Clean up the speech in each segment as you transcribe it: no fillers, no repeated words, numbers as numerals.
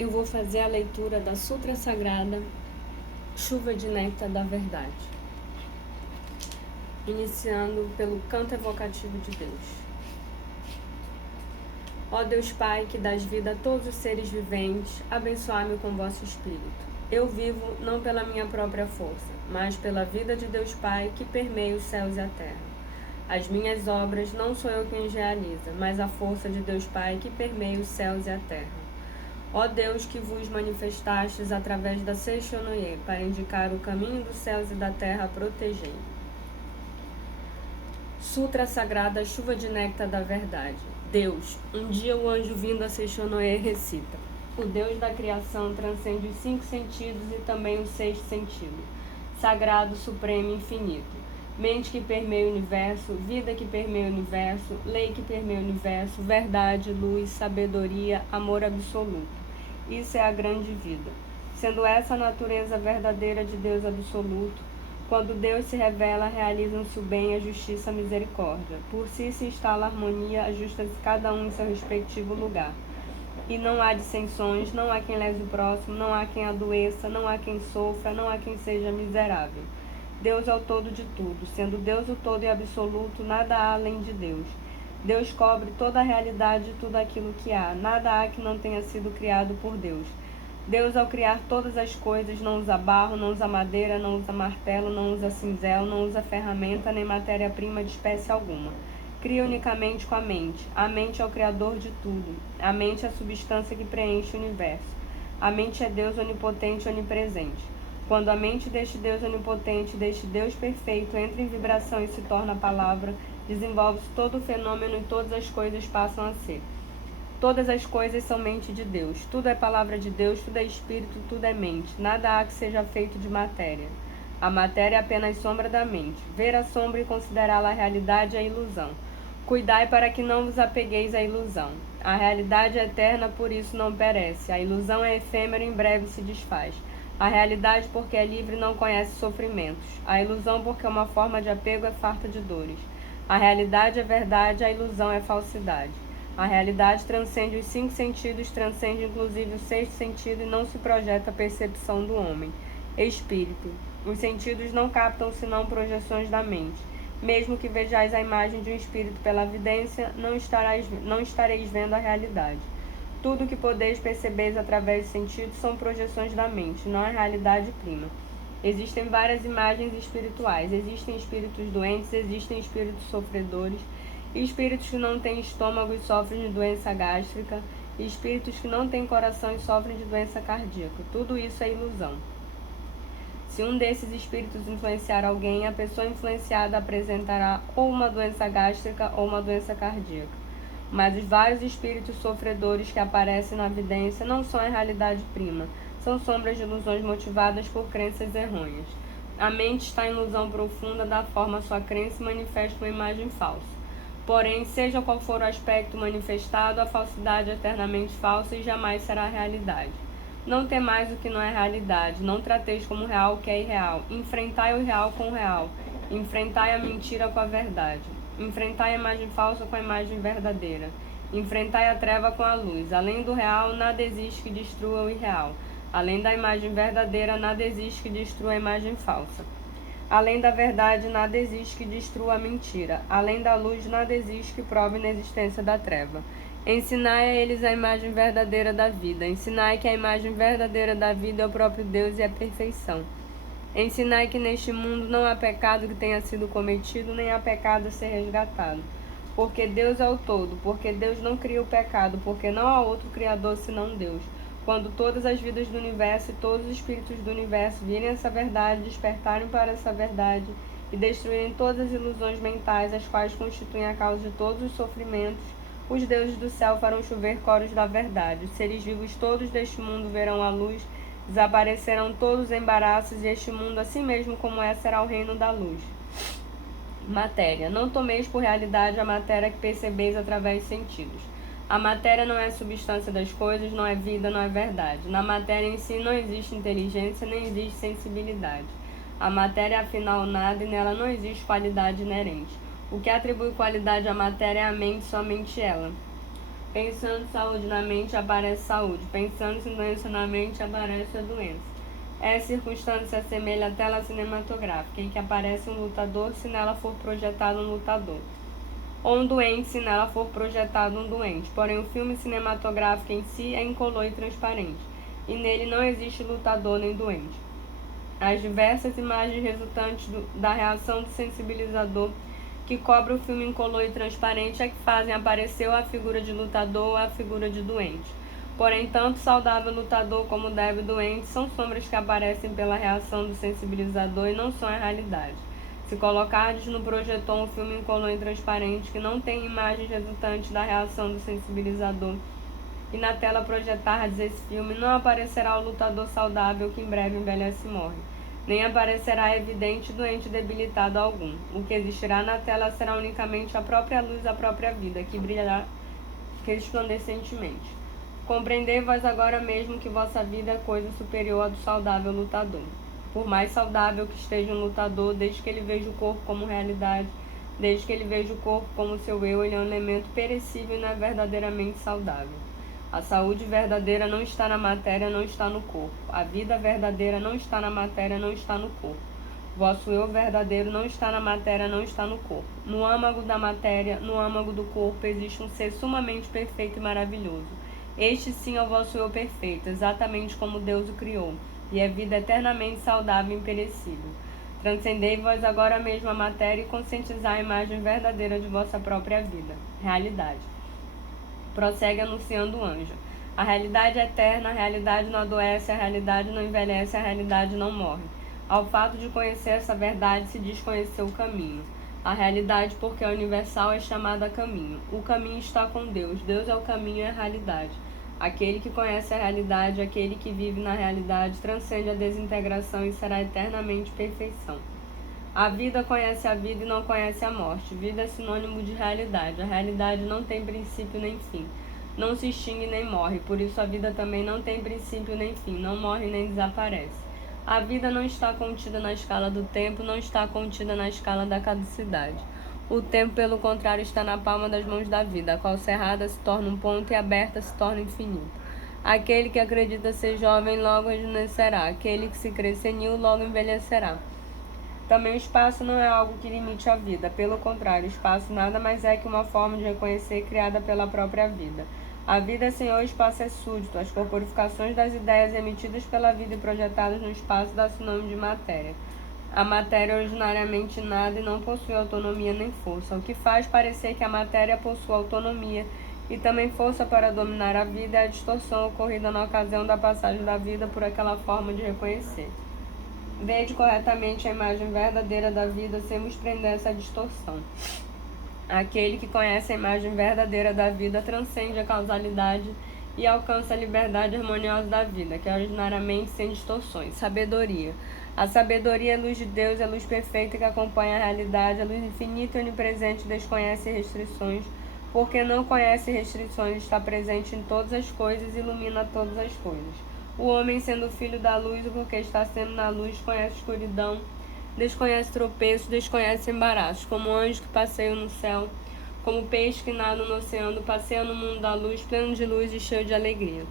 Eu vou fazer a leitura da Sutra Sagrada, Chuva de Néctar da Verdade, iniciando pelo canto evocativo de Deus. Ó Deus Pai, que dás vida a todos os seres viventes, abençoai-me com vosso Espírito. Eu vivo não pela minha própria força, mas pela vida de Deus Pai, que permeia os céus e a terra. As minhas obras não sou eu quem as realiza, mas a força de Deus Pai, que permeia os céus e a terra. Ó Deus, que vos manifestastes através da Seishonoye para indicar o caminho dos céus e da terra, protegei. Sutra Sagrada, Chuva de Néctar da Verdade. Deus, um dia o anjo vindo a Seishonoye recita: o Deus da criação transcende os 5 sentidos e também o 6º sentido. Sagrado, supremo e infinito. Mente que permeia o universo, vida que permeia o universo, lei que permeia o universo, verdade, luz, sabedoria, amor absoluto. Isso é a grande vida. Sendo essa a natureza verdadeira de Deus absoluto, quando Deus se revela, realizam-se o bem, a justiça, a misericórdia. Por si se instala a harmonia, ajusta-se cada um em seu respectivo lugar. E não há dissensões, não há quem lese o próximo, não há quem adoeça, não há quem sofra, não há quem seja miserável. Deus é o todo de tudo. Sendo Deus o todo e absoluto, nada há além de Deus. Deus cobre toda a realidade de tudo aquilo que há. Nada há que não tenha sido criado por Deus. Deus, ao criar todas as coisas, não usa barro, não usa madeira, não usa martelo, não usa cinzel, não usa ferramenta, nem matéria-prima de espécie alguma. Cria unicamente com a mente. A mente é o criador de tudo. A mente é a substância que preenche o universo. A mente é Deus onipotente e onipresente. Quando a mente deste Deus onipotente, deste Deus perfeito, entra em vibração e se torna a palavra, desenvolve-se todo o fenômeno e todas as coisas passam a ser. Todas as coisas são mente de Deus. Tudo é palavra de Deus, tudo é espírito, tudo é mente. Nada há que seja feito de matéria. A matéria é apenas sombra da mente. Ver a sombra e considerá-la a realidade é ilusão. Cuidai para que não vos apegueis à ilusão. A realidade é eterna, por isso não perece. A ilusão é efêmera e em breve se desfaz. A realidade, porque é livre, não conhece sofrimentos. A ilusão, porque é uma forma de apego, é farta de dores. A realidade é verdade, a ilusão é falsidade. A realidade transcende os 5 sentidos, transcende inclusive o 6º sentido e não se projeta a percepção do homem. Espírito. Os sentidos não captam senão projeções da mente. Mesmo que vejais a imagem de um espírito pela vidência, não estareis vendo a realidade. Tudo o que podeis perceber através dos sentidos são projeções da mente, não a realidade prima. Existem várias imagens espirituais. Existem espíritos doentes, existem espíritos sofredores, espíritos que não têm estômago e sofrem de doença gástrica, e espíritos que não têm coração e sofrem de doença cardíaca. Tudo isso é ilusão. Se um desses espíritos influenciar alguém, a pessoa influenciada apresentará ou uma doença gástrica ou uma doença cardíaca. Mas os vários espíritos sofredores que aparecem na evidência não são a realidade prima, são sombras de ilusões motivadas por crenças errôneas. A mente está em ilusão profunda, da forma a sua crença e manifesta uma imagem falsa. Porém, seja qual for o aspecto manifestado, a falsidade é eternamente falsa e jamais será a realidade. Não temais o que não é realidade, não trateis como real o que é irreal. Enfrentai o real com o real, enfrentai a mentira com a verdade. Enfrentai a imagem falsa com a imagem verdadeira. Enfrentai a treva com a luz. Além do real, nada existe que destrua o irreal. Além da imagem verdadeira, nada existe que destrua a imagem falsa. Além da verdade, nada existe que destrua a mentira. Além da luz, nada existe que prove a inexistência da treva. Ensinai a eles a imagem verdadeira da vida. Ensinai que a imagem verdadeira da vida é o próprio Deus e a perfeição. Ensinai que neste mundo não há pecado que tenha sido cometido, nem há pecado a ser resgatado. Porque Deus é o todo, porque Deus não cria o pecado, porque não há outro Criador senão Deus. Quando todas as vidas do universo e todos os espíritos do universo virem essa verdade, despertarem para essa verdade e destruírem todas as ilusões mentais, as quais constituem a causa de todos os sofrimentos, os deuses do céu farão chover coros da verdade. Os seres vivos todos deste mundo verão a luz, desaparecerão todos os embaraços, e este mundo, assim mesmo como é, será o reino da luz. Matéria. Não tomeis por realidade a matéria que percebeis através dos sentidos. A matéria não é a substância das coisas, não é vida, não é verdade. Na matéria em si não existe inteligência, nem existe sensibilidade. A matéria é afinal nada e nela não existe qualidade inerente. O que atribui qualidade à matéria é a mente, somente ela. Pensando saúde na mente, aparece saúde. Pensando em doença na mente, aparece a doença. Essa circunstância se assemelha à tela cinematográfica, em que aparece um lutador se nela for projetado um lutador, ou um doente se nela for projetado um doente. Porém, o filme cinematográfico em si é incolor e transparente, e nele não existe lutador nem doente. As diversas imagens resultantes da reação do sensibilizador que cobre o filme incolor e transparente é que fazem aparecer ou a figura de lutador ou a figura de doente. Porém, tanto saudável lutador como débil doente são sombras que aparecem pela reação do sensibilizador e não são a realidade. Se colocardes no projetor um filme incolor e transparente que não tem imagens resultantes da reação do sensibilizador, e na tela projetardes esse filme, não aparecerá o lutador saudável que em breve envelhece e morre, nem aparecerá evidente doente debilitado algum. O que existirá na tela será unicamente a própria luz, a própria vida, que brilhará resplandecentemente. Compreendei vós agora mesmo que vossa vida é coisa superior à do saudável lutador. Por mais saudável que esteja um lutador, desde que ele veja o corpo como realidade, desde que ele veja o corpo como seu eu, ele é um elemento perecível e não é verdadeiramente saudável. A saúde verdadeira não está na matéria, não está no corpo. A vida verdadeira não está na matéria, não está no corpo. Vosso eu verdadeiro não está na matéria, não está no corpo. No âmago da matéria, no âmago do corpo, existe um ser sumamente perfeito e maravilhoso. Este sim é o vosso eu perfeito, exatamente como Deus o criou, e é vida eternamente saudável e imperecível. Transcendei vós agora mesmo a matéria e conscientizai a imagem verdadeira de vossa própria vida, realidade. Prossegue anunciando o anjo. A realidade é eterna, a realidade não adoece, a realidade não envelhece, a realidade não morre. Ao fato de conhecer essa verdade se diz conhecer o caminho. A realidade, porque é universal, é chamada caminho. O caminho está com Deus. Deus é o caminho e a realidade. Aquele que conhece a realidade, aquele que vive na realidade, transcende a desintegração e será eternamente perfeição. A vida conhece a vida e não conhece a morte. Vida é sinônimo de realidade. A realidade não tem princípio nem fim. Não se extingue nem morre. Por isso a vida também não tem princípio nem fim. Não morre nem desaparece. A vida não está contida na escala do tempo, não está contida na escala da caducidade. O tempo, pelo contrário, está na palma das mãos da vida, a qual cerrada se torna um ponto e aberta se torna infinita. Aquele que acredita ser jovem logo rejuvenescerá. Aquele que se crê senil logo envelhecerá. Também o espaço não é algo que limite a vida. Pelo contrário, o espaço nada mais é que uma forma de reconhecer criada pela própria vida. A vida é senhor, o espaço é súdito. As corporificações das ideias emitidas pela vida e projetadas no espaço dá sinônimo de matéria. A matéria é originariamente nada e não possui autonomia nem força, o que faz parecer que a matéria possui autonomia e também força para dominar a vida é a distorção ocorrida na ocasião da passagem da vida por aquela forma de reconhecer. Vede corretamente a imagem verdadeira da vida sem vos prender essa distorção. Aquele que conhece a imagem verdadeira da vida transcende a causalidade e alcança a liberdade harmoniosa da vida, que é originariamente sem distorções. Sabedoria. A sabedoria é a luz de Deus, é a luz perfeita que acompanha a realidade, a luz infinita e onipresente desconhece restrições, porque não conhece restrições, está presente em todas as coisas e ilumina todas as coisas. O homem, sendo filho da luz, porque está sendo na luz, conhece escuridão, desconhece tropeços, desconhece embaraços, como anjo que passeia no céu, como peixe que nada no oceano, passeia no mundo da luz, pleno de luz e cheio de alegria.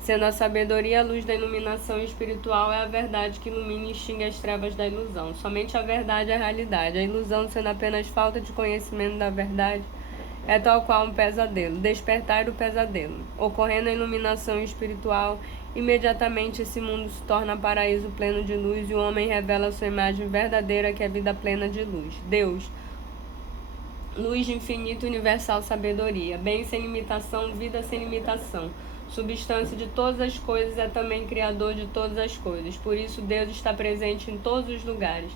Sendo a sabedoria a luz da iluminação espiritual, é a verdade que ilumina e extingue as trevas da ilusão. Somente a verdade é a realidade. A ilusão, sendo apenas falta de conhecimento da verdade, é tal qual um pesadelo. Despertar do pesadelo. Ocorrendo a iluminação espiritual, imediatamente esse mundo se torna paraíso pleno de luz e o homem revela sua imagem verdadeira, que é vida plena de luz. Deus, luz de infinita universal sabedoria, bem sem limitação, vida sem limitação. Substância de todas as coisas, é também criador de todas as coisas. Por isso Deus está presente em todos os lugares.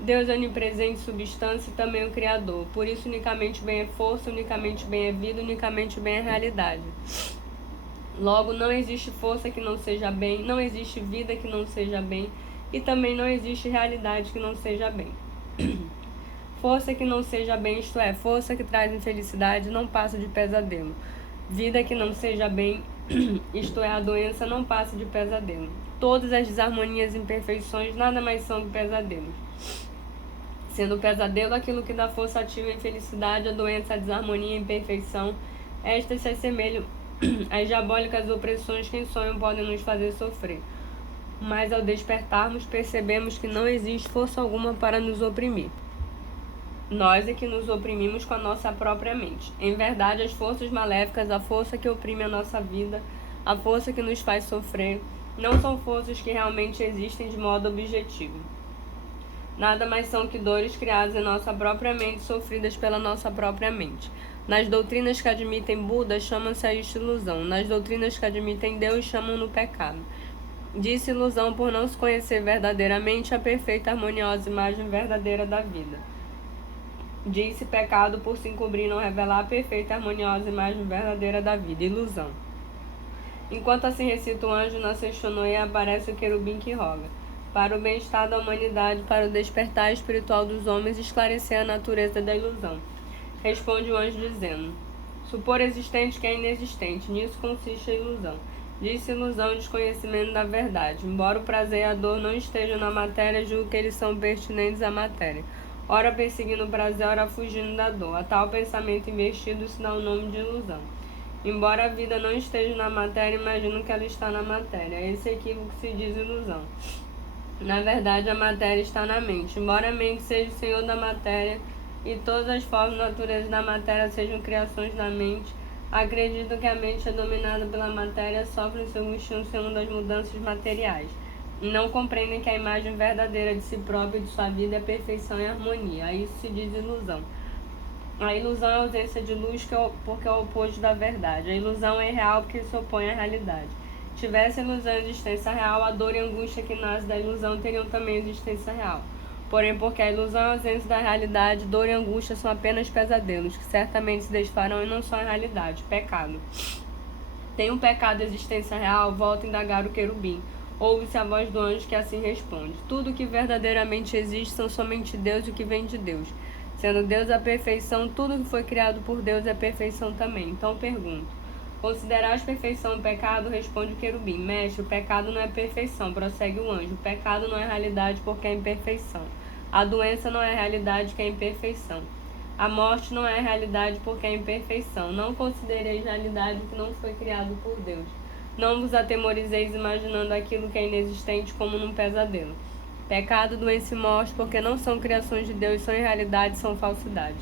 Deus é onipresente, substância e também o Criador. Por isso unicamente bem é força, unicamente bem é vida, unicamente bem é realidade. Logo, não existe força que não seja bem, não existe vida que não seja bem, e também não existe realidade que não seja bem. Força que não seja bem, isto é, força que traz infelicidade, não passa de pesadelo. Vida que não seja bem, isto é, a doença, não passa de pesadelo. Todas as desarmonias e imperfeições nada mais são que pesadelos. Sendo o pesadelo aquilo que dá força ativa à infelicidade, a doença, a desarmonia e a imperfeição, Estas se assemelham às diabólicas opressões que em sonho podem nos fazer sofrer. Mas ao despertarmos, percebemos que não existe força alguma para nos oprimir. Nós é que nos oprimimos com a nossa própria mente. Em verdade, as forças maléficas, a força que oprime a nossa vida, a força que nos faz sofrer, não são forças que realmente existem de modo objetivo. Nada mais são que dores criadas em nossa própria mente, sofridas pela nossa própria mente. Nas doutrinas que admitem Buda, chamam-se a isto ilusão. Nas doutrinas que admitem Deus, chamam-no pecado. Disse ilusão por não se conhecer verdadeiramente a perfeita, harmoniosa imagem verdadeira da vida. Disse pecado por se encobrir e não revelar a perfeita, harmoniosa imagem verdadeira da vida. Ilusão. Enquanto assim recita o anjo na Seishonoye, aparece o querubim que roga para o bem-estar da humanidade, para o despertar espiritual dos homens, esclarecer a natureza da ilusão. Responde o anjo dizendo: supor existente que é inexistente, nisso consiste a ilusão. Disse ilusão, desconhecimento da verdade. Embora o prazer e a dor não estejam na matéria, julgo que eles são pertinentes à matéria. Ora perseguindo o prazer, ora fugindo da dor. A tal pensamento investido se dá o nome de ilusão. Embora a vida não esteja na matéria, imagino que ela está na matéria. Esse equívoco se diz ilusão. Na verdade, a matéria está na mente. Embora a mente seja o senhor da matéria e todas as formas e naturezas da matéria sejam criações da mente, acredito que a mente é dominada pela matéria, sofre seu instinto segundo as mudanças materiais. Não compreendem que a imagem verdadeira de si própria e de sua vida é perfeição e harmonia. A isso se diz ilusão. A ilusão é a ausência de luz porque é o oposto da verdade. A ilusão é irreal porque se opõe à realidade. Tivesse a ilusão e existência real, a dor e a angústia que nasce da ilusão teriam também existência real. Porém, porque a ilusão é a ausência da realidade, dor e angústia são apenas pesadelos, que certamente se desfarão e não são a realidade. Pecado. Tem um pecado de existência real? Volta a indagar o querubim. Ouve-se a voz do anjo que assim responde: tudo o que verdadeiramente existe são somente Deus e o que vem de Deus. Sendo Deus a perfeição, tudo que foi criado por Deus é perfeição também. Então pergunto: considerais perfeição o pecado? Responde o querubim: mestre, o pecado não é perfeição. Prossegue o anjo: o pecado não é realidade porque é imperfeição. A doença não é realidade que é imperfeição. A morte não é realidade porque é imperfeição. Não considereis realidade que não foi criado por Deus. Não vos atemorizeis imaginando aquilo que é inexistente como num pesadelo. Pecado, doença e morte, porque não são criações de Deus, são em realidade, são falsidades.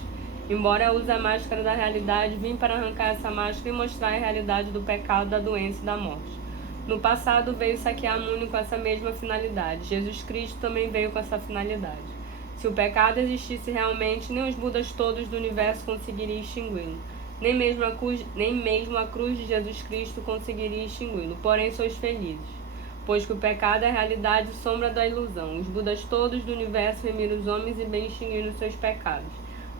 Embora eu use a máscara da realidade, vim para arrancar essa máscara e mostrar a realidade do pecado, da doença e da morte. No passado veio saquear o mundo com essa mesma finalidade. Jesus Cristo também veio com essa finalidade. Se o pecado existisse realmente, nem os Budas todos do universo conseguiriam extingui-lo. Nem mesmo a cruz de Jesus Cristo conseguiria extingui-lo. Porém, sois felizes, pois que o pecado é a realidade e sombra da ilusão. Os Budas todos do universo remiram os homens e bem extinguiram seus pecados.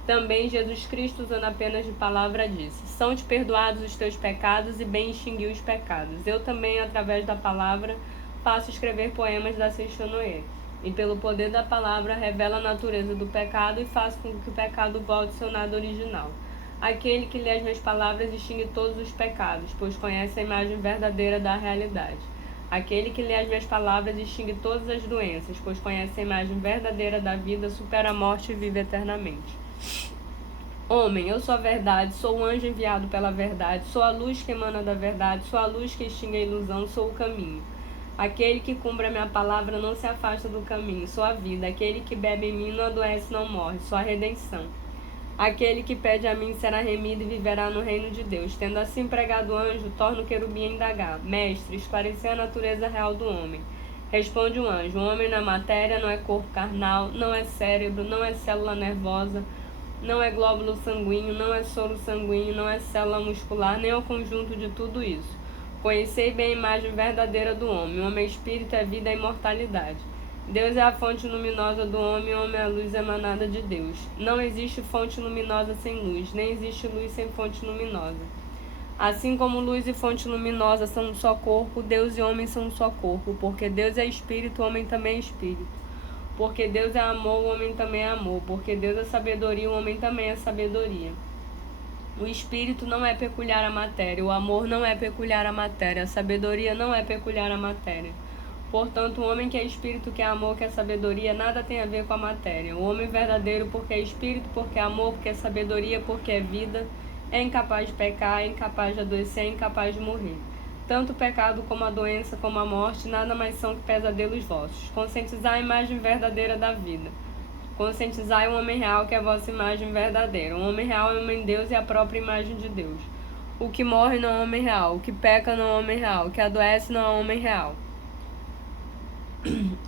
Também Jesus Cristo, usando apenas de palavra, disse: são-te perdoados os teus pecados e bem extinguiu os pecados. Eu também, através da palavra, faço escrever poemas da Seishonoye. E pelo poder da palavra, revela a natureza do pecado e faço com que o pecado volte ao seu nada original. Aquele que lê as minhas palavras extingue todos os pecados, pois conhece a imagem verdadeira da realidade. Aquele que lê as minhas palavras extingue todas as doenças, pois conhece a imagem verdadeira da vida, supera a morte e vive eternamente. Homem, eu sou a verdade, sou o anjo enviado pela verdade, sou a luz que emana da verdade, sou a luz que extingue a ilusão, sou o caminho. Aquele que cumpre a minha palavra não se afasta do caminho, sou a vida. Aquele que bebe em mim não adoece, não morre, sou a redenção. Aquele que pede a mim será remido e viverá no reino de Deus. Tendo assim pregado o anjo, torna o querubim a indagar: mestre, esclarecer a natureza real do homem. Responde o anjo: o homem não é matéria, não é corpo carnal, não é cérebro, não é célula nervosa, não é glóbulo sanguíneo, não é soro sanguíneo, não é célula muscular, nem é o conjunto de tudo isso. Conhecei bem a imagem verdadeira do homem. O homem é espírito, é vida, é imortalidade. Deus é a fonte luminosa do homem, o homem é a luz emanada de Deus. Não existe fonte luminosa sem luz, nem existe luz sem fonte luminosa. Assim como luz e fonte luminosa são um só corpo, Deus e homem são um só corpo, porque Deus é espírito, o homem também é espírito. Porque Deus é amor, o homem também é amor. Porque Deus é sabedoria, o homem também é sabedoria. O espírito não é peculiar à matéria, o amor não é peculiar à matéria, a sabedoria não é peculiar à matéria. Portanto, o homem que é espírito, que é amor, que é sabedoria, nada tem a ver com a matéria. O homem verdadeiro, porque é espírito, porque é amor, porque é sabedoria, porque é vida, é incapaz de pecar, é incapaz de adoecer, é incapaz de morrer. Tanto o pecado como a doença, como a morte, nada mais são que pesadelos vossos. Conscientizai a imagem verdadeira da vida. Conscientizai o homem real, que é a vossa imagem verdadeira. O homem real é o homem Deus e a própria imagem de Deus. O que morre não é homem real, o que peca não é homem real, o que adoece não é homem real.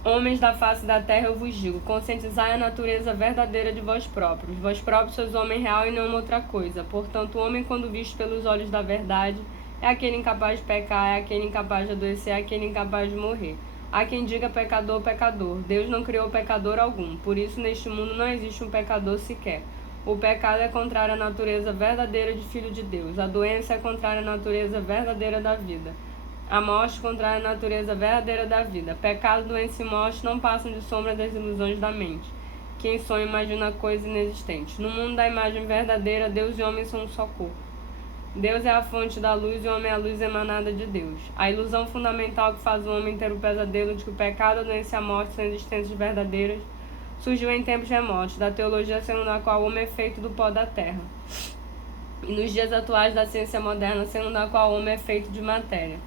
Homens da face da terra, eu vos digo, conscientizai a natureza verdadeira de vós próprios. Vós próprios sois homem real e não outra coisa. Portanto, o homem, quando visto pelos olhos da verdade, é aquele incapaz de pecar, é aquele incapaz de adoecer, é aquele incapaz de morrer. Há quem diga pecador, pecador. Deus não criou pecador algum. Por isso, neste mundo não existe um pecador sequer. O pecado é contrário à natureza verdadeira de filho de Deus. A doença é contrária à natureza verdadeira da vida. A morte contrária à natureza verdadeira da vida. Pecado, doença e morte não passam de sombra das ilusões da mente. Quem sonha imagina coisas inexistentes. No mundo da imagem verdadeira, Deus e homem são um só corpo. Deus é a fonte da luz e o homem é a luz emanada de Deus. A ilusão fundamental que faz o homem ter o pesadelo de que o pecado, a doença e a morte são existências verdadeiras surgiu em tempos remotos, da teologia segundo a qual o homem é feito do pó da terra, e nos dias atuais da ciência moderna, segundo a qual o homem é feito de matéria.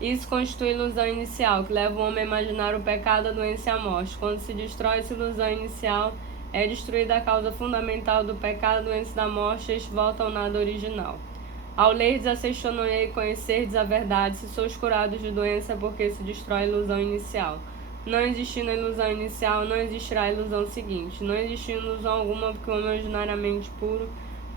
Isso constitui ilusão inicial, que leva o homem a imaginar o pecado, a doença e a morte. Quando se destrói essa ilusão inicial, é destruída a causa fundamental do pecado, a doença e da morte, e este volta ao nada original. Ao lerdes a Seixonoye e conhecerdes a verdade, se sois curados de doença, porque se destrói a ilusão inicial. Não existindo a ilusão inicial, não existirá a ilusão seguinte. Não existindo ilusão alguma, porque o homem é ordinariamente puro,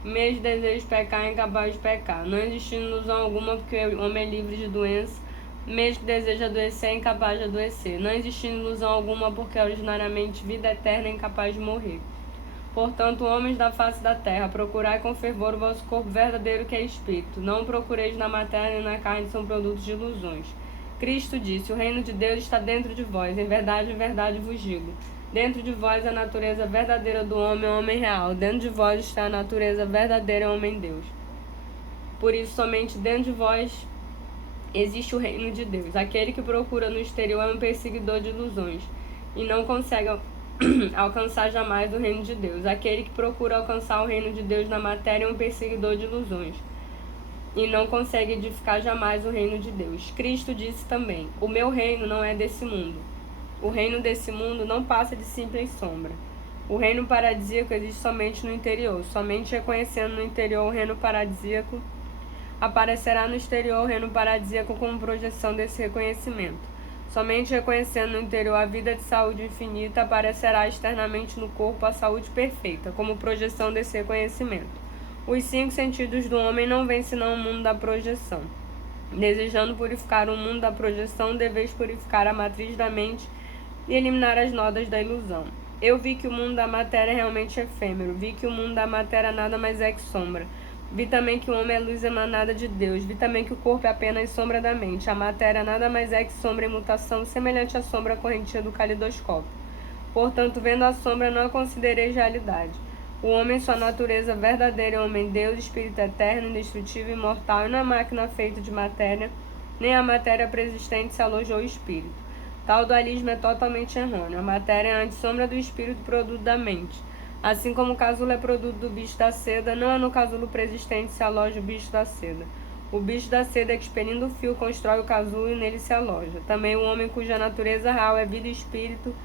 mesmo desejo de pecar é incapaz de pecar. Não existindo ilusão alguma, porque o homem é livre de doença, mesmo que deseja adoecer é incapaz de adoecer. Não existindo ilusão alguma, porque ordinariamente vida eterna é incapaz de morrer. Portanto, homens da face da terra, procurai com fervor o vosso corpo verdadeiro, que é espírito. Não o procureis na matéria e na carne, são produtos de ilusões. Cristo disse, o reino de Deus está dentro de vós, em verdade vos digo. Dentro de vós a natureza verdadeira do homem é o homem real, dentro de vós está a natureza verdadeira é o homem Deus. Por isso, somente dentro de vós existe o reino de Deus. Aquele que procura no exterior é um perseguidor de ilusões, e não consegue alcançar jamais o reino de Deus. Aquele que procura alcançar o reino de Deus na matéria é um perseguidor de ilusões, e não consegue edificar jamais o reino de Deus. Cristo disse também, o meu reino não é desse mundo. O reino desse mundo não passa de simples sombra. O reino paradisíaco existe somente no interior. Somente reconhecendo no interior o reino paradisíaco, aparecerá no exterior o reino paradisíaco como projeção desse reconhecimento. Somente reconhecendo no interior a vida de saúde infinita, aparecerá externamente no corpo a saúde perfeita, como projeção desse reconhecimento. Os 5 sentidos do homem não vêm senão o mundo da projeção. Desejando purificar o mundo da projeção, deveis purificar a matriz da mente e eliminar as nodas da ilusão. Eu vi que o mundo da matéria é realmente efêmero, vi que o mundo da matéria nada mais é que sombra. Vi também que o homem é luz emanada de Deus, vi também que o corpo é apenas sombra da mente. A matéria nada mais é que sombra em mutação, semelhante à sombra correntia do calidoscópio. Portanto, vendo a sombra, não a considerei realidade. O homem, sua natureza verdadeira, é homem Deus, espírito eterno, indestrutível, imortal, e não é máquina feita de matéria, nem a matéria preexistente se alojou o espírito. Tal dualismo é totalmente errôneo. A matéria é antes sombra do espírito, produto da mente. Assim como o casulo é produto do bicho da seda, não é no casulo preexistente se aloja o bicho da seda. O bicho da seda é que, expelindo o fio, constrói o casulo e nele se aloja. Também o homem cuja natureza real é vida e espírito,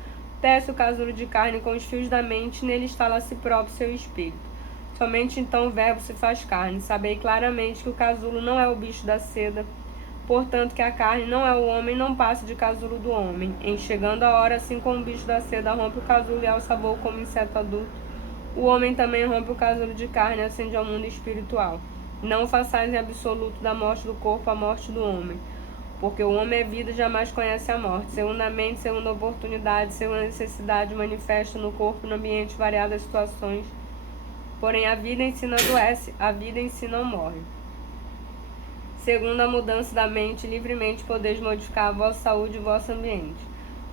tece o casulo de carne com os fios da mente, nele instala a si próprio seu espírito. Somente então o verbo se faz carne. Sabei claramente que o casulo não é o bicho da seda, portanto que a carne não é o homem, não passa de casulo do homem. Em chegando a hora, assim como o bicho da seda rompe o casulo e alça voo como inseto adulto, o homem também rompe o casulo de carne e ascende ao mundo espiritual. Não façais em absoluto da morte do corpo a morte do homem, porque o homem é vida e jamais conhece a morte. Segundo a mente, segundo a oportunidade, segundo a necessidade, manifesta no corpo, no ambiente, variadas situações. Porém, a vida em si não adoece, a vida em si não morre. Segundo a mudança da mente, livremente podeis modificar a vossa saúde e o vosso ambiente.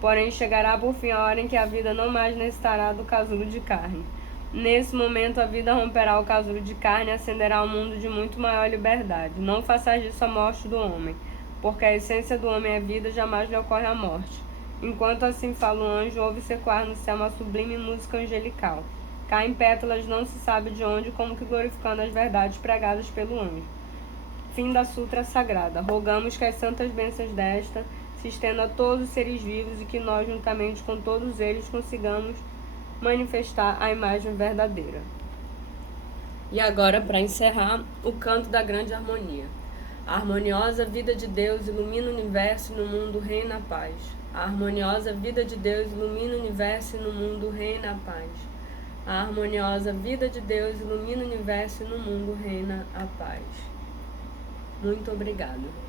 Porém, chegará por fim a hora em que a vida não mais necessitará do casulo de carne. Nesse momento, a vida romperá o casulo de carne e ascenderá ao mundo de muito maior liberdade. Não façais disso a morte do homem, porque a essência do homem é vida, jamais lhe ocorre a morte. Enquanto assim fala o anjo, ouve-se ecoar no céu uma sublime música angelical. Caem pétalas não se sabe de onde, como que glorificando as verdades pregadas pelo anjo. Fim da Sutra Sagrada. Rogamos que as santas bênçãos desta se estendam a todos os seres vivos e que nós, juntamente com todos eles, consigamos manifestar a imagem verdadeira. E agora, para encerrar, o canto da grande harmonia. A harmoniosa vida de Deus ilumina o universo e no mundo reina a paz. A harmoniosa vida de Deus ilumina o universo e no mundo reina a paz. A harmoniosa vida de Deus ilumina o universo e no mundo reina a paz. Muito obrigada.